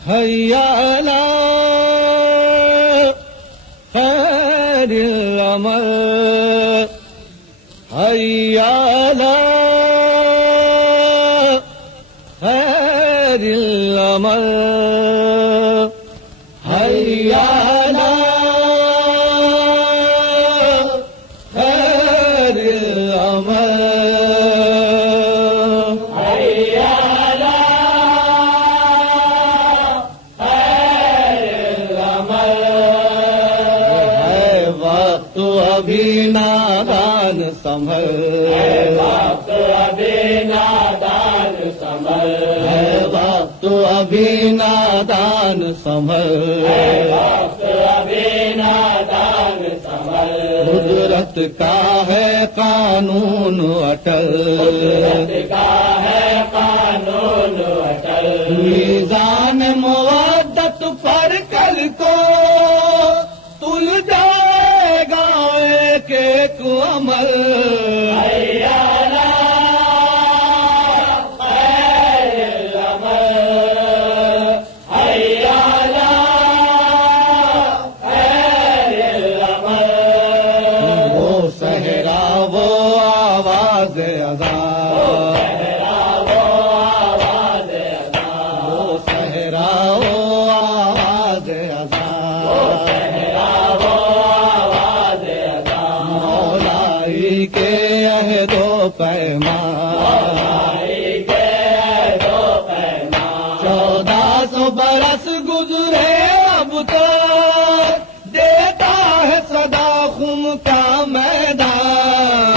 حیا علی خیر العمل حیا علی خیر العمل حیا علی خیر العمل حیا علی خیر العمل ہے وقت ابھی نادان سنبھل وقت ابھی نادان سنبھل ہے وقت ابھی نادان سنبھل وقت ابھی نادان سنبھل قدرت کا ہے قانون اٹل قدرت کا ہے قانون اٹل میزان مودت پر کل کو تل جائے گا ایک ایک عمل حیا علی خیر العمل حیا علی خیر العمل وہ صحرا وہ آواز اذان وہ صحرا وہ آواز اذان مولائی کے عہد و پیمان 1400 برس گزرے اب تو دیتا ہے صدا خم کا میدان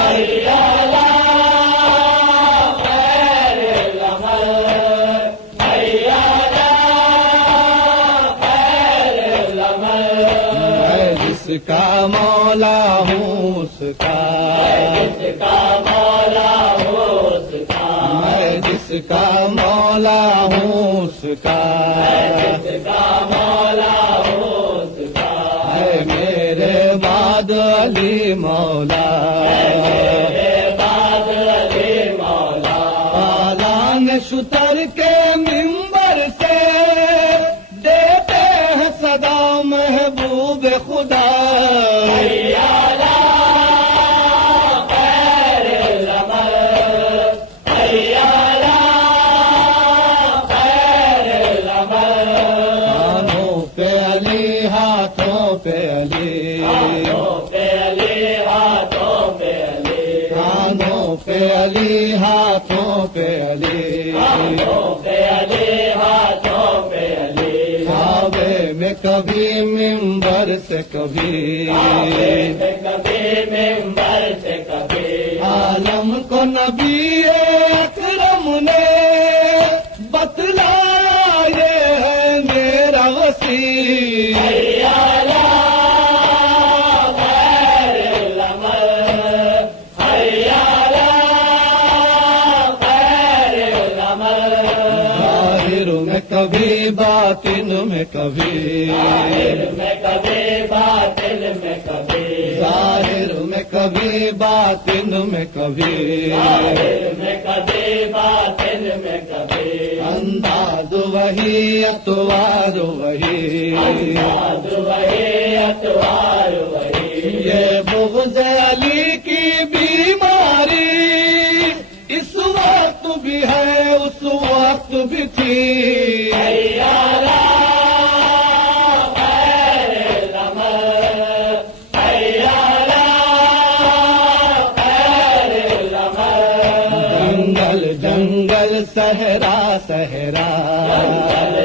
حیا علی خیر العمل حیا علی خیر العمل میں جس کا مولا ہوں اس کا جس کا مولا ہوں اس کا میں جس کا مولا ہوں اس کا جس کا مولا ہوں اس کا ہے میرے بعد علی مولا میرے بعد علی مولا پالان شتر کے منبر سے دیتے ہیں صدا محبوب خدا حیا علی خیر العمل حیا علی خیر العمل کانوں پہ علی ہاتھوں پہ علی کانوں پہ علی ہاتھوں پہ علی کانوں پہ علی ہاتھوں پہ علی کانوں پہ علی ہاتھوں پہ علی کعبے میں کبھی منبر سے کبھی منبر سے کبھی عالم کو نبی اکرم نے بتلایا یہ ہے میرا وسیع حیا علی خیر العمل حیا علی خیر العمل ظاہر میں کبھی باطن میں کبھی ظاہر میں کبھی باطن میں کبھی ظاہر میں کبھی باطن میں کبھی ظاہر میں کبھی باطن میں کبھی انداز وہی اطوار وہی انداز وہی اطوار وہی یہ بغض علی کی بیماری اس وقت بھی ہے اس وقت بھی تھی حیا علی خیر العمل حیا علی خیر العمل جنگل جنگل صحرا صحرا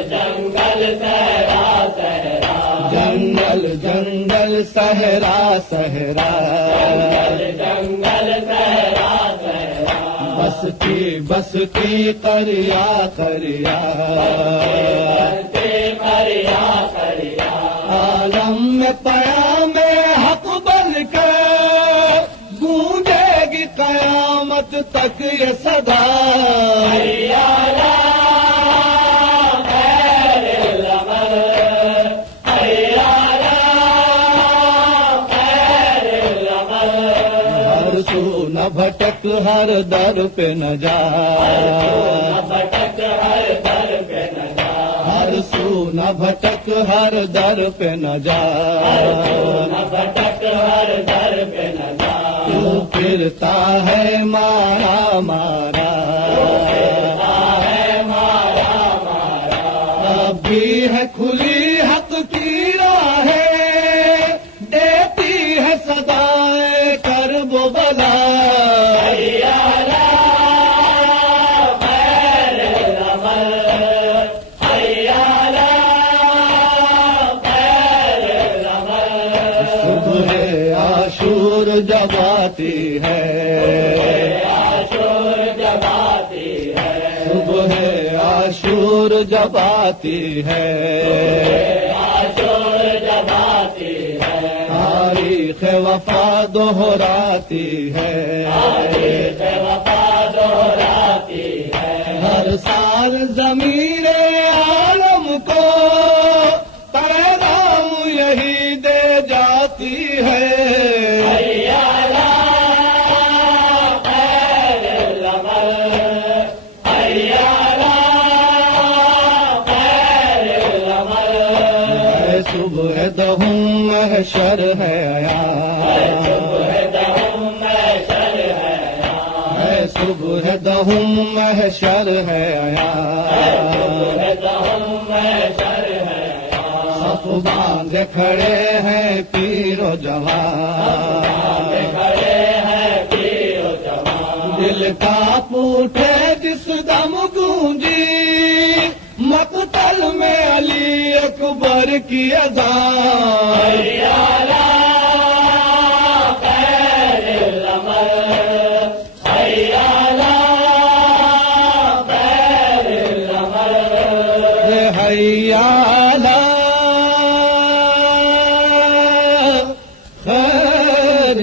جنگل صحرا صحرا جنگل جنگل صحرا صحرا جنگل صحرا صحرا بستی بستی قریا قریا قریا قریا عالم میں پیام حق بن کر گونجے گی قیامت تک یہ صدا حیا علی خیر العمل حیا علی خیر العمل ہر سو نہ بھٹک ہر در پہ نہ جا ہر سو نہ بھٹک ہر در پہ نہ جا، نہ بھٹک ہر در پہ نہ جا، تو پھرتا ہے مارا مارا، ہے مارا مارا، اب بھی ہے کھلی حق کی راہیں، دیتی ہے صدائے کرب و بلا، عاشور جب آتی ہے، عاشور جب آتی ہے، صبح عاشور جب آتی ہے، عاشور جب آتی ہے، تاریخ وفا دہراتی ہے، تاریخ وفا دہراتی ہے، ہر سال زمین عالم کو پیغام یہی دے جاتی ہے، صبح دہم محشر ہے آیا، صبح دہم محشر ہے آیا، صف باندھ کھڑے ہیں پیر و جوان، دل کا پوٹے جس دم گونجی مقتل میں علی اکبر کی اذان، حیا علی خیر